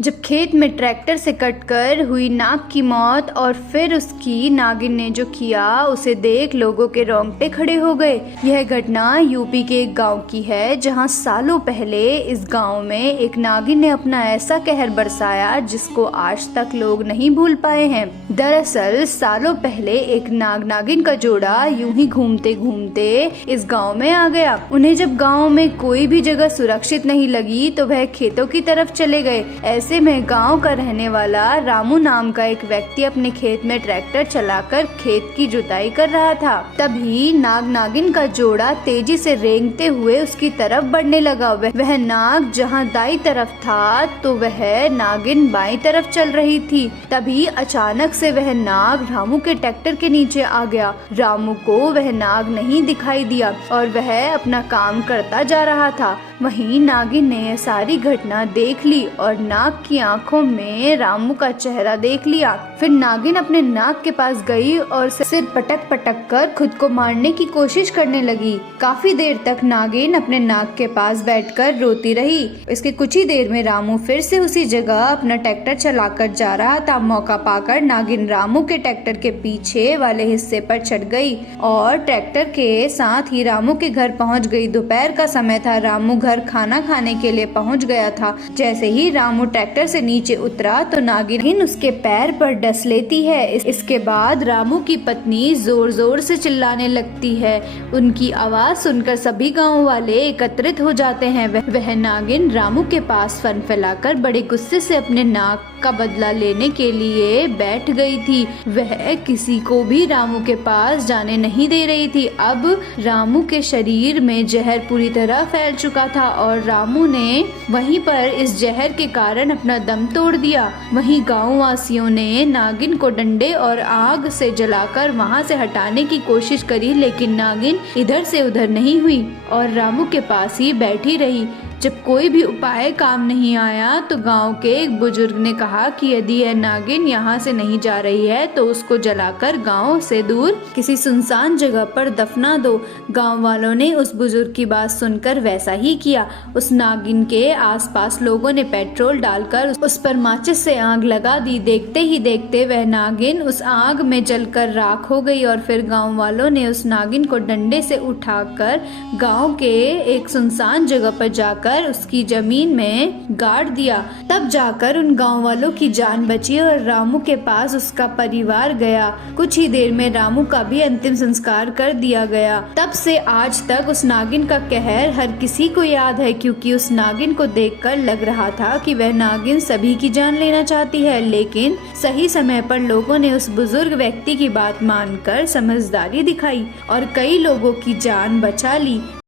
जब खेत में ट्रैक्टर से कटकर हुई नाग की मौत और फिर उसकी नागिन ने जो किया उसे देख लोगों के रोंगटे खड़े हो गए। यह घटना यूपी के एक गांव की है, जहां सालों पहले इस गांव में एक नागिन ने अपना ऐसा कहर बरसाया जिसको आज तक लोग नहीं भूल पाए हैं। दरअसल सालों पहले एक नाग नागिन का जोड़ा यूं ही घूमते घूमते इस गांव में आ गया। उन्हें जब गांव में कोई भी जगह सुरक्षित नहीं लगी तो वह खेतों की तरफ चले गए। ऐसे में गांव का रहने वाला रामू नाम का एक व्यक्ति अपने खेत में ट्रैक्टर चलाकर खेत की जुताई कर रहा था। तभी नाग नागिन का जोड़ा तेजी से रेंगते हुए उसकी तरफ बढ़ने लगा। वह नाग जहां दाई तरफ था तो वह नागिन बाई तरफ चल रही थी। तभी अचानक से वह नाग रामू के ट्रैक्टर के नीचे आ गया। रामू को वह नाग नहीं दिखाई दिया और वह अपना काम करता जा रहा था। वहीं नागिन ने सारी घटना देख ली और नाग की आंखों में रामू का चेहरा देख लिया। फिर नागिन अपने नाग के पास गई और सिर पटक पटक कर खुद को मारने की कोशिश करने लगी। काफी देर तक नागिन अपने नाग के पास बैठकर रोती रही। इसके कुछ ही देर में रामू फिर से उसी जगह अपना ट्रैक्टर चलाकर जा रहा था। मौका पाकर नागिन रामू के ट्रैक्टर के पीछे वाले हिस्से पर चढ़ गई और ट्रैक्टर के साथ ही रामू के घर पहुंच गई। दोपहर का समय था। रामू घर खाना खाने के लिए पहुंच गया था। जैसे ही रामू ट्रैक्टर से नीचे उतरा तो नागिन उसके पैर पर डस लेती है। इसके बाद रामू की पत्नी जोर जोर से चिल्लाने लगती है। उनकी आवाज सुनकर सभी गांव वाले एकत्रित हो जाते हैं। वह नागिन रामू के पास फन फैलाकर बड़े गुस्से से अपने नाग का बदला लेने के लिए बैठ गई थी। वह किसी को भी रामू के पास जाने नहीं दे रही थी। अब रामू के शरीर में जहर पूरी तरह फैल चुका था और रामू ने वहीं पर इस जहर के कारण अपना दम तोड़ दिया। वहीं गांव वासियों ने नागिन को डंडे और आग से जलाकर वहां से हटाने की कोशिश करी, लेकिन नागिन इधर से उधर नहीं हुई और रामू के पास ही बैठी रही। जब कोई भी उपाय काम नहीं आया तो गांव के एक बुजुर्ग ने कहा कि यदि यह नागिन यहाँ से नहीं जा रही है तो उसको जलाकर गांव से दूर किसी सुनसान जगह पर दफना दो। गांव वालों ने उस बुजुर्ग की बात सुनकर वैसा ही किया। उस नागिन के आसपास लोगों ने पेट्रोल डालकर उस पर माचिस से आग लगा दी। देखते ही देखते वह नागिन उस आग में जलकर राख हो गई और फिर गाँव वालों ने उस नागिन को डंडे से उठाकर गाँव के एक सुनसान जगह पर जाकर उसकी जमीन में गाड़ दिया। तब जाकर उन गांव वालों की जान बची और रामू के पास उसका परिवार गया। कुछ ही देर में रामू का भी अंतिम संस्कार कर दिया गया। तब से आज तक उस नागिन का कहर हर किसी को याद है, क्योंकि उस नागिन को देखकर लग रहा था कि वह नागिन सभी की जान लेना चाहती है। लेकिन सही समय पर लोगों ने उस बुजुर्ग व्यक्ति की बात मानकर समझदारी दिखाई और कई लोगों की जान बचा ली।